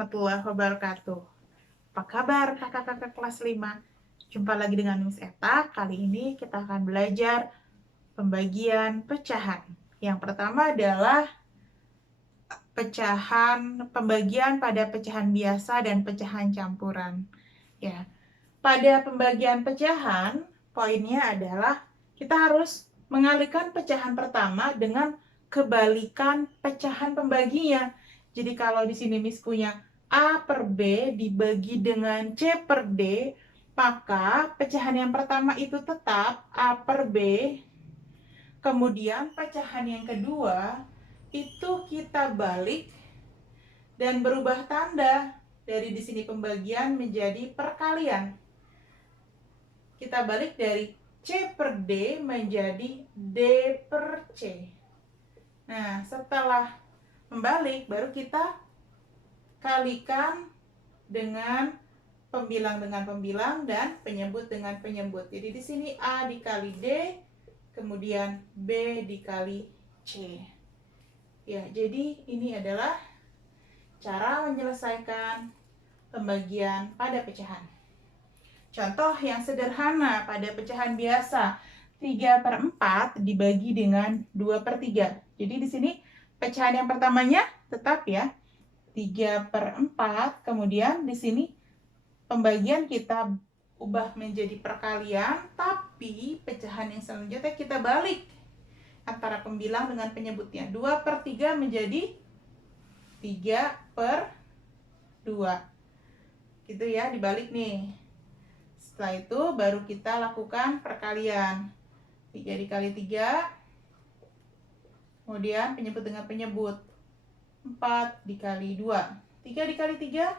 warahmatullahi wabarakatuh. Apa kabar kakak-kakak kelas 5? Jumpa lagi dengan Miss Eta. Kali ini kita akan belajar pembagian pecahan. Yang pertama adalah pembagian pada pecahan biasa dan pecahan campuran. Ya, pada pembagian pecahan, poinnya adalah kita harus mengalihkan pecahan pertama dengan kebalikan pecahan pembaginya. Jadi kalau di sini Miss punya A per B dibagi dengan C per D, maka pecahan yang pertama itu tetap A per B. Kemudian pecahan yang kedua itu kita balik dan berubah tanda dari di sini pembagian menjadi perkalian. Kita balik dari C per D menjadi D per C. Nah, setelah membalik, baru kita kalikan dengan pembilang dan penyebut dengan penyebut. Jadi di sini A dikali D, kemudian B dikali C. Ya, jadi ini adalah cara menyelesaikan pembagian pada pecahan. Contoh yang sederhana pada pecahan biasa, 3/4 dibagi dengan 2/3. Jadi di sini pecahan yang pertamanya tetap ya, 3/4, kemudian di sini pembagian kita ubah menjadi perkalian, tapi pecahan yang selanjutnya kita balik antara pembilang dengan penyebutnya. 2/3 menjadi 3/2. Gitu ya, dibalik nih. Setelah itu baru kita lakukan perkalian. 3 dikali 3, kemudian penyebut dengan penyebut. 4 dikali 2. 3 dikali 3,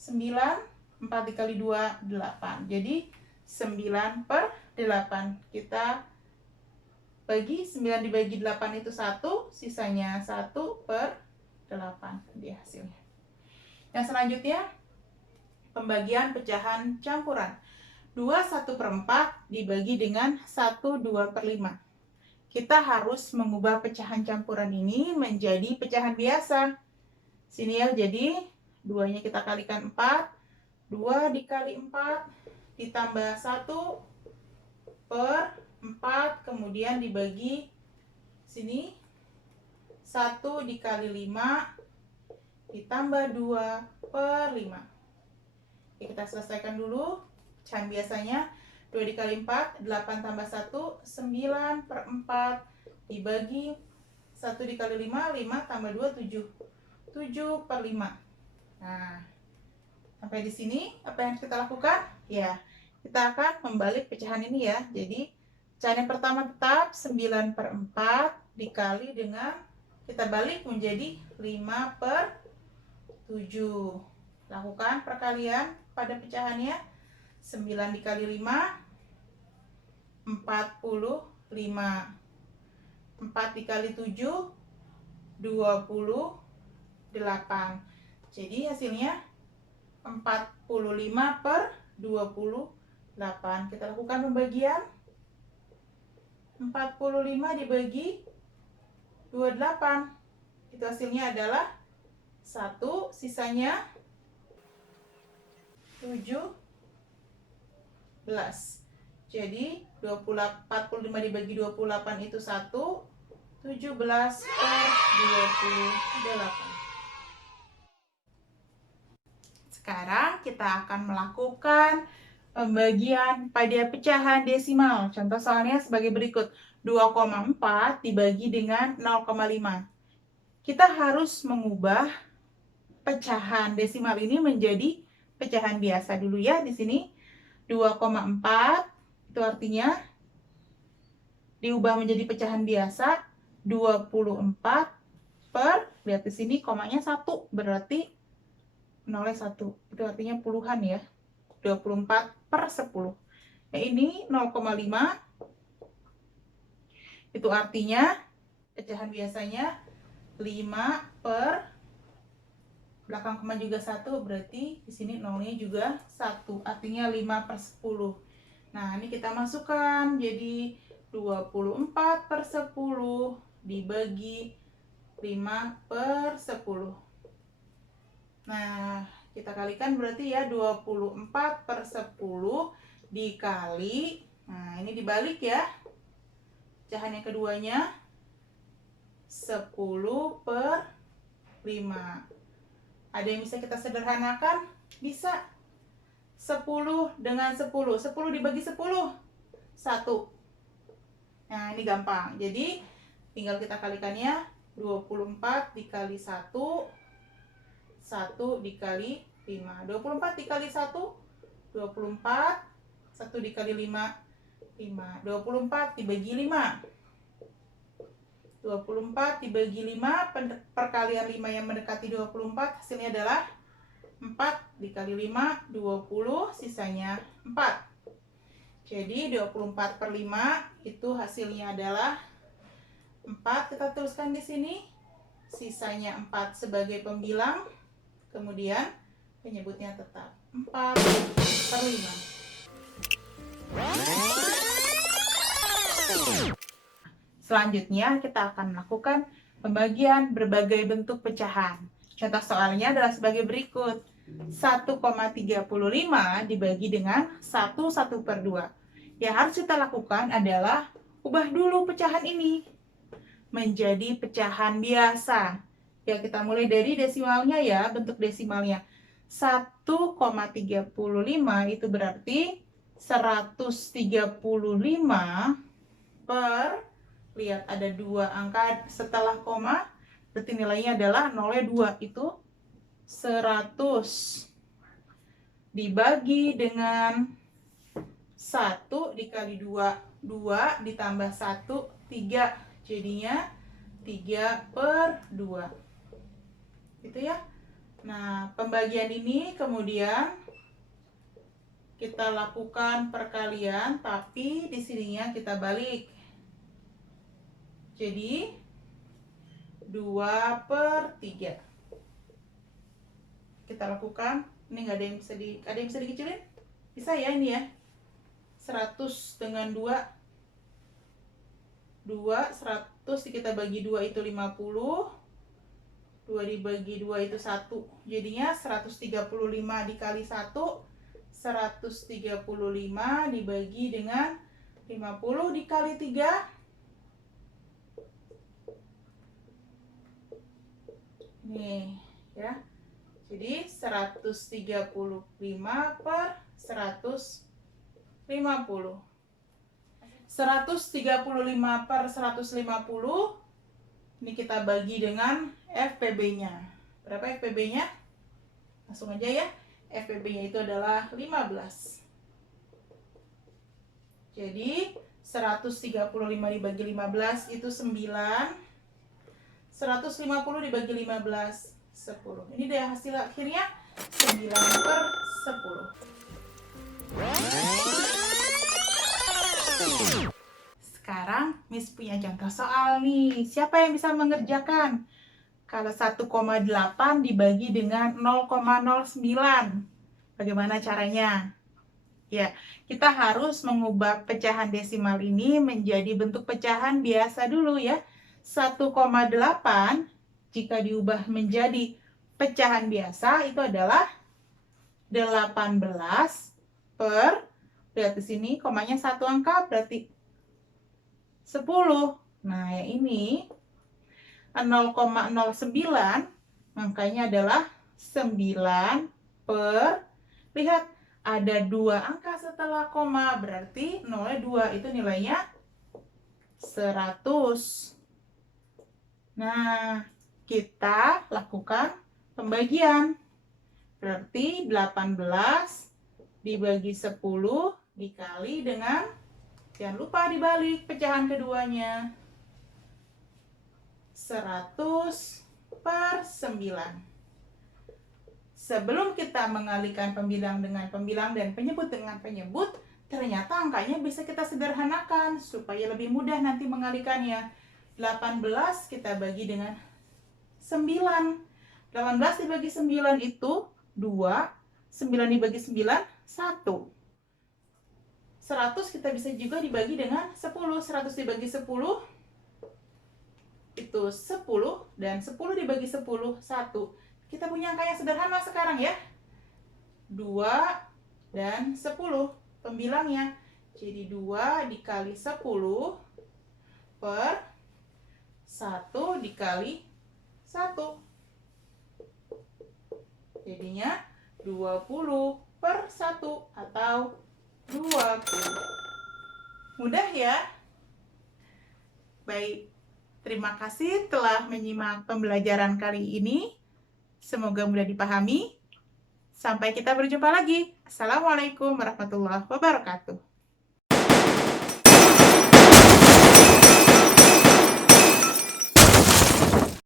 9. 4 dikali 2, 8. Jadi 9/8. Kita bagi 9 dibagi 8 itu 1, sisanya 1/8 di hasilnya. Yang selanjutnya, pembagian pecahan campuran. 2/1/4 dibagi dengan 1/2/5. Kita harus mengubah pecahan campuran ini menjadi pecahan biasa. Sini ya, jadi 2-nya kita kalikan 4. 2 dikali 4 ditambah 1/4, kemudian dibagi sini 1 dikali 5 ditambah 2/5. Kita selesaikan dulu. Pecahan biasanya 2 dikali 4, 8 tambah 1, 9/4 dibagi 1 dikali 5, 5 tambah 2, 7. 7/5. Nah, sampai di sini apa yang kita lakukan? Ya, kita akan membalik pecahan ini ya. Jadi, pecahan yang pertama tetap 9/4 dikali dengan kita balik menjadi 5/7. Lakukan perkalian pada pecahannya. 9 dikali 5, 45. 4 dikali 7, 28. Jadi hasilnya 45/28. Kita lakukan pembagian. 45 dibagi 28. Itu hasilnya adalah 1, sisanya 17. Jadi 45 dibagi 28 itu 1, 17/28. Sekarang kita akan melakukan pembagian pada pecahan desimal. Contoh soalnya sebagai berikut. 2,4 dibagi dengan 0,5. Kita harus mengubah pecahan desimal ini menjadi pecahan biasa dulu ya di sini. 2,4 itu artinya diubah menjadi pecahan biasa 24 lihat di sini komanya 1, berarti 0-1. Itu artinya puluhan ya. 24/10. Nah, ini 0,5. Itu artinya pecahan biasanya 5 per belakang koma juga 1, berarti di sini nolnya juga 1, artinya 5/10. Nah, ini kita masukkan jadi 24/10 dibagi 5/10. Nah, kita kalikan berarti ya 24/10 dikali. Nah, ini dibalik ya. Pecahan yang keduanya 10/5. Ada yang bisa kita sederhanakan? Bisa. 10 dengan 10. 10 dibagi 10. 1. Nah, ini gampang. Jadi, tinggal kita kalikannya. 24 dikali 1. 1 dikali 5. 24 dikali 1. 24. 1 dikali 5. 5. 24 dibagi 5. 24 dibagi 5, perkalian 5 yang mendekati 24, hasilnya adalah 4 dikali 5, 20, sisanya 4. Jadi 24/5 itu hasilnya adalah 4, kita tuliskan di sini. Sisanya 4 sebagai pembilang, kemudian penyebutnya tetap 4/5. Selanjutnya kita akan melakukan pembagian berbagai bentuk pecahan. Contoh soalnya adalah sebagai berikut. 1,35 dibagi dengan 1/2. Yang harus kita lakukan adalah ubah dulu pecahan ini menjadi pecahan biasa. Ya, kita mulai dari desimalnya ya, bentuk desimalnya. 1,35 itu berarti 135 per, lihat ada 2 angka setelah koma, berarti nilainya adalah nolnya 2, itu 100 dibagi dengan 1 dikali 2, 2 ditambah 1, 3, jadinya 3/2. Gitu ya. Nah, pembagian ini kemudian kita lakukan perkalian, tapi di sininya kita balik. Jadi 2/3. Kita lakukan. Ini nggak ada yang bisa dikecilin? Bisa ya ini ya. 100 dengan 2. 100 kita bagi 2 itu 50. 2 dibagi 2 itu 1. Jadinya 135 dikali 1. 135 dibagi dengan 50 dikali 3. Nih, ya. Jadi 135 per 150. 135 per 150. Ini kita bagi dengan FPB-nya. Berapa FPB-nya? Langsung aja ya. FPB-nya itu adalah 15. Jadi 135 dibagi 15 itu 9. 150 dibagi 15, 10. Ini dia hasil akhirnya 9/10. Sekarang Miss punya contoh soal nih. Siapa yang bisa mengerjakan? Kalau 1,8 dibagi dengan 0,09. Bagaimana caranya? Ya, kita harus mengubah pecahan desimal ini menjadi bentuk pecahan biasa dulu ya. 1,8 jika diubah menjadi pecahan biasa itu adalah 18 per, lihat di sini komanya 1 angka berarti 10. Nah, yang ini 0,09 angkanya adalah 9 per, lihat ada 2 angka setelah koma berarti 0,2 itu nilainya 100. Nah, kita lakukan pembagian. Berarti 18 dibagi 10 dikali dengan, jangan lupa dibalik pecahan keduanya, 100/9. Sebelum kita mengalihkan pembilang dengan pembilang dan penyebut dengan penyebut, ternyata angkanya bisa kita sederhanakan supaya lebih mudah nanti mengalihkannya. 18 kita bagi dengan 9. 18 dibagi 9 itu 2. 9 dibagi 9, 1. 100 kita bisa juga dibagi dengan 10. 100 dibagi 10 itu 10. Dan 10 dibagi 10, 1. Kita punya angka yang sederhana sekarang ya. 2 dan 10 pembilangnya. Jadi 2 dikali 10 per 1 dikali 1. Jadinya 20 per 1 atau 20. Mudah ya? Baik, terima kasih telah menyimak pembelajaran kali ini. Semoga mudah dipahami. Sampai kita berjumpa lagi. Assalamualaikum warahmatullahi wabarakatuh.